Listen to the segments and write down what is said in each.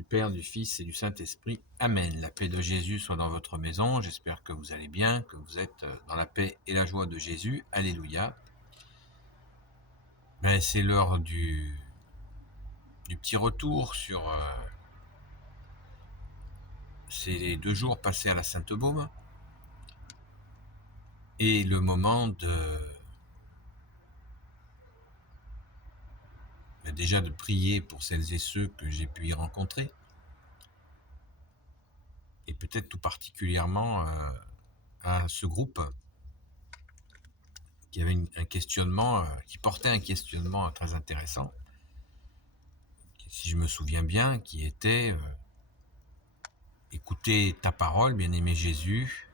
du Père, du Fils et du Saint-Esprit. Amen. La paix de Jésus soit dans votre maison. J'espère que vous allez bien, que vous êtes dans la paix et la joie de Jésus. Alléluia. C'est l'heure du petit retour sur ces 2 jours passés à la Sainte-Baume et le moment déjà de prier pour celles et ceux que j'ai pu y rencontrer, et peut-être tout particulièrement à ce groupe qui avait un questionnement, qui portait un questionnement très intéressant, si je me souviens bien, qui était écoutez ta parole, bien-aimé Jésus,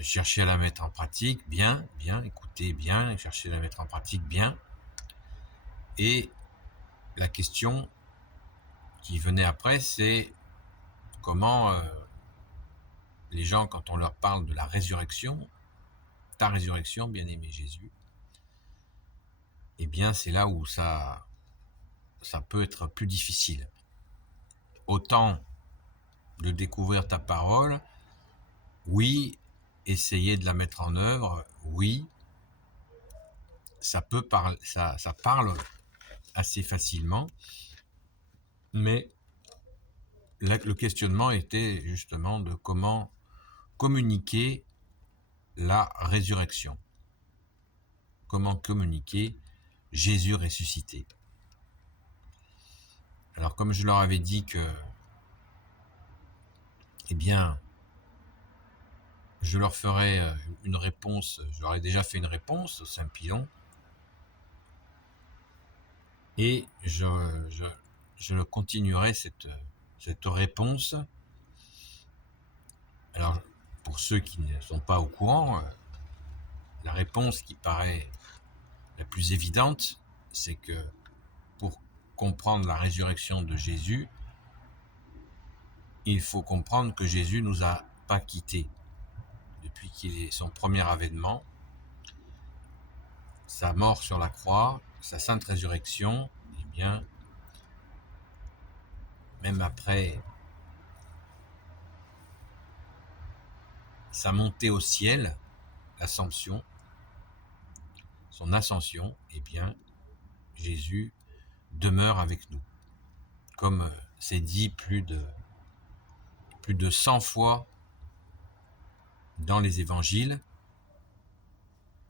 cherchez à la mettre en pratique, bien, écoutez bien, cherchez à la mettre en pratique, bien. Et la question qui venait après, c'est comment les gens, quand on leur parle de la résurrection, ta résurrection, bien-aimé Jésus, eh bien c'est là où ça peut être plus difficile. Autant de découvrir ta parole, oui, essayer de la mettre en œuvre, oui, ça parle assez facilement, mais le questionnement était justement de comment communiquer la résurrection, comment communiquer Jésus ressuscité. Alors comme je leur avais dit que, eh bien, je leur ferai une réponse, je leur ai déjà fait une réponse au Saint-Pilon, et je continuerai cette réponse. Alors, pour ceux qui ne sont pas au courant, la réponse qui paraît la plus évidente, c'est que pour comprendre la résurrection de Jésus, il faut comprendre que Jésus ne nous a pas quittés depuis qu'il est son premier avènement, sa mort sur la croix, sa sainte résurrection, eh bien, même après sa montée au ciel, l'ascension, son ascension, eh bien, Jésus demeure avec nous. Comme c'est dit plus de 100 fois dans les évangiles,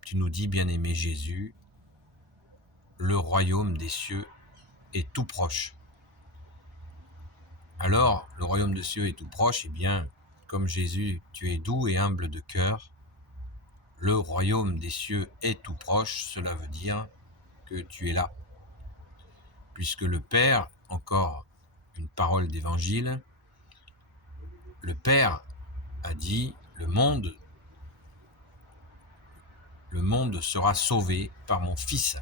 tu nous dis, bien-aimé Jésus, le royaume des cieux est tout proche. Alors, le royaume des cieux est tout proche, eh bien, comme Jésus, tu es doux et humble de cœur, le royaume des cieux est tout proche, cela veut dire que tu es là. Puisque le Père, encore une parole d'évangile, le Père a dit, le monde sera sauvé par mon Fils.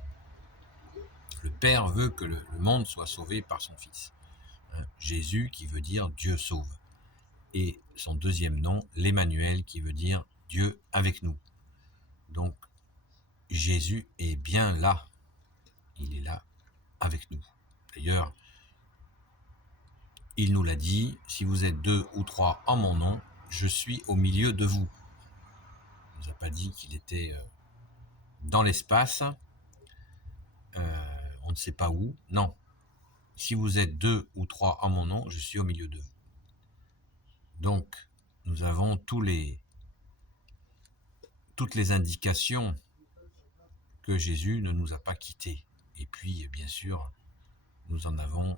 Le Père veut que le monde soit sauvé par son Fils. Jésus qui veut dire Dieu sauve. Et son deuxième nom, l'Emmanuel, qui veut dire Dieu avec nous. Donc Jésus est bien là. Il est là avec nous. D'ailleurs, il nous l'a dit, si vous êtes 2 ou 3 en mon nom, je suis au milieu de vous. Il ne nous a pas dit qu'il était dans l'espace, on ne sait pas où. Non. Si vous êtes 2 ou 3 en mon nom, je suis au milieu de vous. Donc, nous avons toutes les indications que Jésus ne nous a pas quittés. Et puis, bien sûr, nous en avons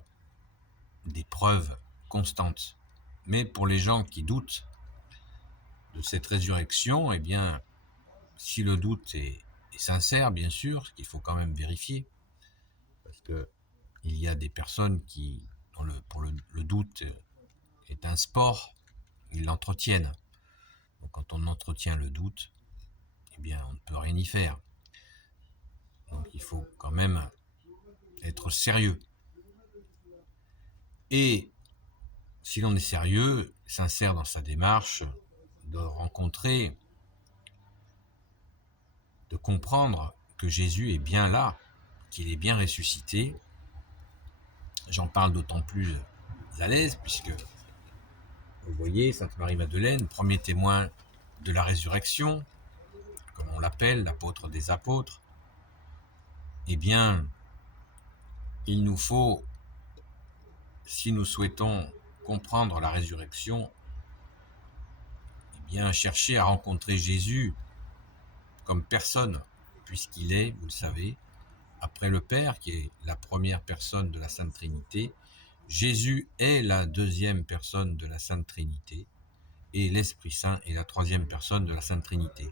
des preuves constantes. Mais pour les gens qui doutent de cette résurrection, eh bien, si le doute est sincère, bien sûr, ce qu'il faut quand même vérifier, parce que il y a des personnes pour le doute est un sport, ils l'entretiennent. Donc quand on entretient le doute, eh bien, on ne peut rien y faire. Donc il faut quand même être sérieux. Et si l'on est sérieux, sincère dans sa démarche, de rencontrer, de comprendre que Jésus est bien là, qu'il est bien ressuscité, j'en parle d'autant plus à l'aise, puisque vous voyez, Sainte Marie-Madeleine, premier témoin de la résurrection, comme on l'appelle, l'apôtre des apôtres, eh bien, il nous faut, si nous souhaitons comprendre la résurrection, eh bien, chercher à rencontrer Jésus comme personne, puisqu'il est, vous le savez, après le Père, qui est la première personne de la Sainte Trinité, Jésus est la deuxième personne de la Sainte Trinité, et l'Esprit Saint est la troisième personne de la Sainte Trinité.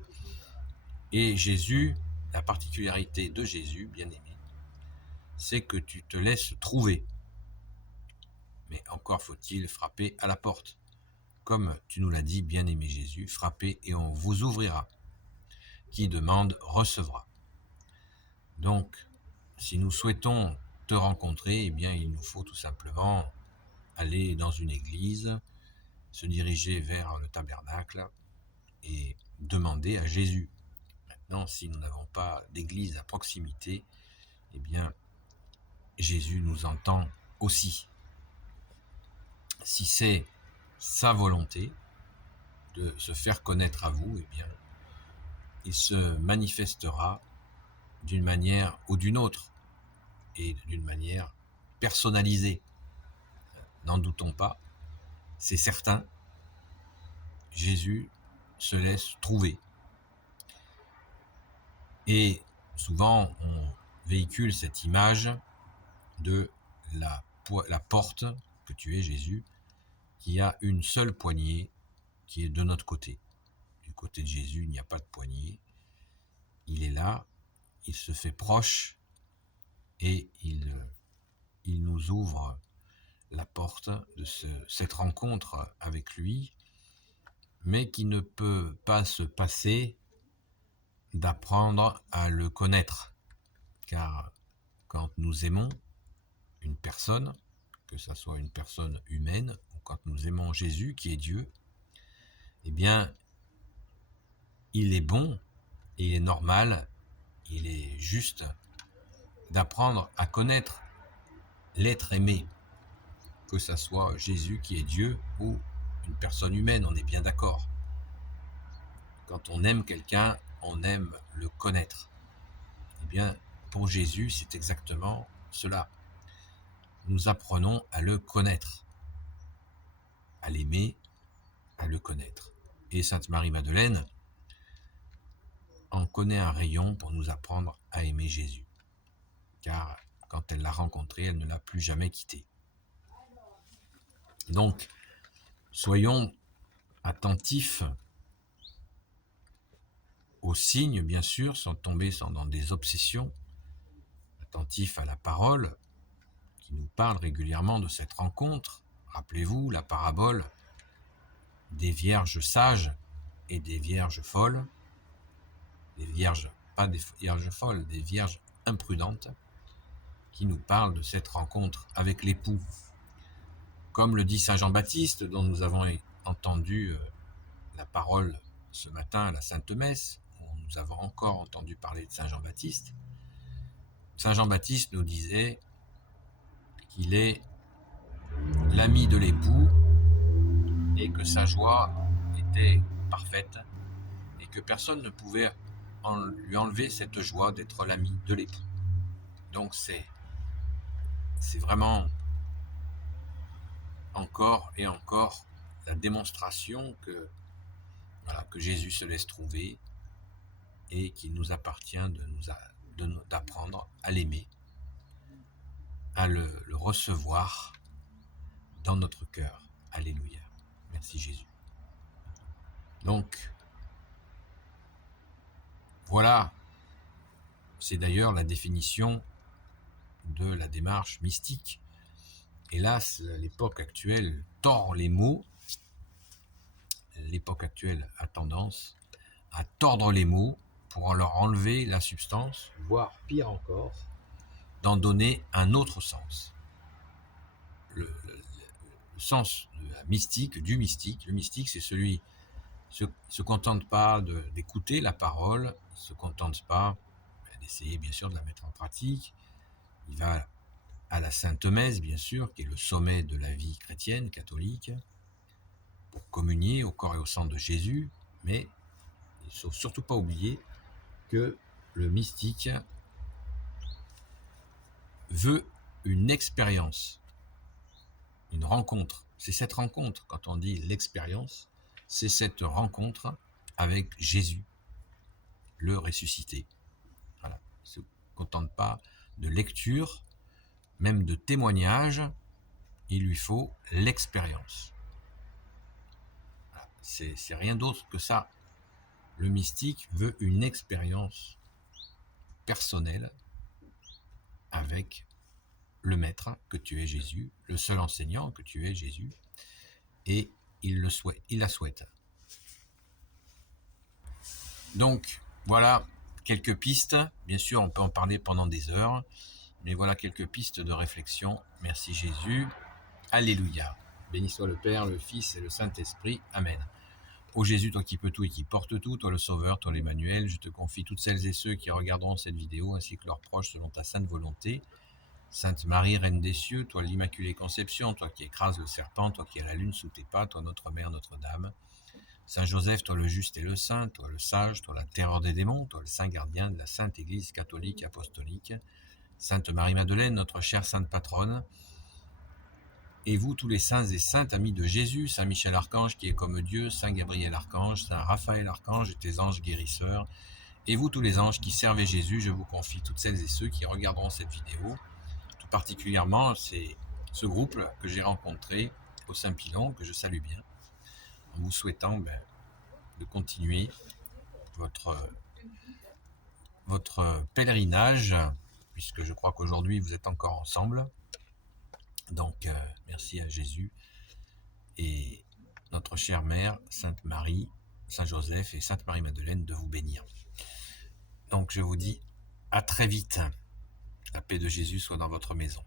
Et Jésus, la particularité de Jésus, bien-aimé, c'est que tu te laisses trouver. Mais encore faut-il frapper à la porte. Comme tu nous l'as dit, bien-aimé Jésus, frappez et on vous ouvrira. Qui demande recevra. Donc, si nous souhaitons te rencontrer, eh bien, il nous faut tout simplement aller dans une église, se diriger vers le tabernacle et demander à Jésus. Maintenant, si nous n'avons pas d'église à proximité, eh bien, Jésus nous entend aussi. Si c'est sa volonté de se faire connaître à vous, eh bien, il se manifestera d'une manière ou d'une autre, et d'une manière personnalisée. N'en doutons pas, c'est certain, Jésus se laisse trouver. Et souvent, on véhicule cette image de la porte, que tu es Jésus, qui a une seule poignée qui est de notre côté. Du côté de Jésus, il n'y a pas de poignée. Il est là, il se fait proche et il nous ouvre la porte de cette rencontre avec lui, mais qui ne peut pas se passer d'apprendre à le connaître. Car quand nous aimons une personne, que ce soit une personne humaine, ou quand nous aimons Jésus, qui est Dieu, eh bien, il est bon, il est normal, il est juste d'apprendre à connaître l'être aimé, que ce soit Jésus qui est Dieu ou une personne humaine, on est bien d'accord. Quand on aime quelqu'un, on aime le connaître. Eh bien, pour Jésus, c'est exactement cela. Nous apprenons à le connaître, à l'aimer, à le connaître. Et Sainte Marie-Madeleine en connaît un rayon pour nous apprendre à aimer Jésus. Car quand elle l'a rencontré, elle ne l'a plus jamais quitté. Donc, soyons attentifs aux signes, bien sûr, sans tomber dans des obsessions, attentifs à la parole qui nous parle régulièrement de cette rencontre. Rappelez-vous la parabole des vierges sages et des vierges folles, des vierges, pas des vierges folles, des vierges imprudentes, qui nous parle de cette rencontre avec l'époux. Comme le dit saint Jean-Baptiste, dont nous avons entendu la parole ce matin à la Sainte Messe, où nous avons encore entendu parler de saint Jean-Baptiste. Saint Jean-Baptiste nous disait qu'il est l'ami de l'époux et que sa joie était parfaite et que personne ne pouvait lui enlever cette joie d'être l'ami de l'époux. Donc c'est vraiment encore et encore la démonstration que Jésus se laisse trouver et qu'il nous appartient d'apprendre à l'aimer, à le recevoir dans notre cœur. Alléluia. Merci Jésus. Donc, voilà, c'est d'ailleurs la définition de la démarche mystique. Hélas, l'époque actuelle tord les mots. L'époque actuelle a tendance à tordre les mots pour leur enlever la substance, voire pire encore, d'en donner un autre sens. Le sens de la mystique, du mystique, le mystique, c'est celui qui ne se contente pas d'écouter la parole, il ne se contente pas d'essayer bien sûr de la mettre en pratique, il va à la Sainte Messe, bien sûr, qui est le sommet de la vie chrétienne, catholique, pour communier au corps et au sang de Jésus, mais il ne faut surtout pas oublier que le mystique veut une expérience, une rencontre. C'est cette rencontre, quand on dit l'expérience, c'est cette rencontre avec Jésus, le ressuscité. Voilà. Il ne se contente pas de lecture, même de témoignage, il lui faut l'expérience. Voilà. C'est rien d'autre que ça. Le mystique veut une expérience personnelle avec le maître que tu es Jésus, le seul enseignant que tu es Jésus, et il la souhaite. Donc voilà quelques pistes, bien sûr on peut en parler pendant des heures, mais voilà quelques pistes de réflexion. Merci Jésus, alléluia. Béni soit le Père, le Fils et le Saint-Esprit, amen. Ô Jésus, toi qui peux tout et qui porte tout, toi le Sauveur, toi l'Emmanuel, je te confie toutes celles et ceux qui regarderont cette vidéo ainsi que leurs proches selon ta sainte volonté. Sainte Marie, Reine des cieux, toi l'Immaculée Conception, toi qui écrases le serpent, toi qui as la lune sous tes pas, toi notre Mère, Notre-Dame. Saint Joseph, toi le juste et le saint, toi le sage, toi la terreur des démons, toi le saint gardien de la Sainte Église catholique apostolique. Sainte Marie-Madeleine, notre chère sainte patronne. Et vous, tous les saints et saintes amis de Jésus, Saint Michel Archange qui est comme Dieu, Saint Gabriel Archange, Saint Raphaël Archange et tes anges guérisseurs. Et vous, tous les anges qui servez Jésus, je vous confie toutes celles et ceux qui regarderont cette vidéo. Tout particulièrement, c'est ce groupe que j'ai rencontré au Saint-Pilon, que je salue bien, en vous souhaitant de continuer votre pèlerinage, puisque je crois qu'aujourd'hui vous êtes encore ensemble. Donc merci à Jésus et notre chère mère, Sainte Marie, Saint Joseph et Sainte Marie-Madeleine de vous bénir. Donc je vous dis à très vite. La paix de Jésus soit dans votre maison.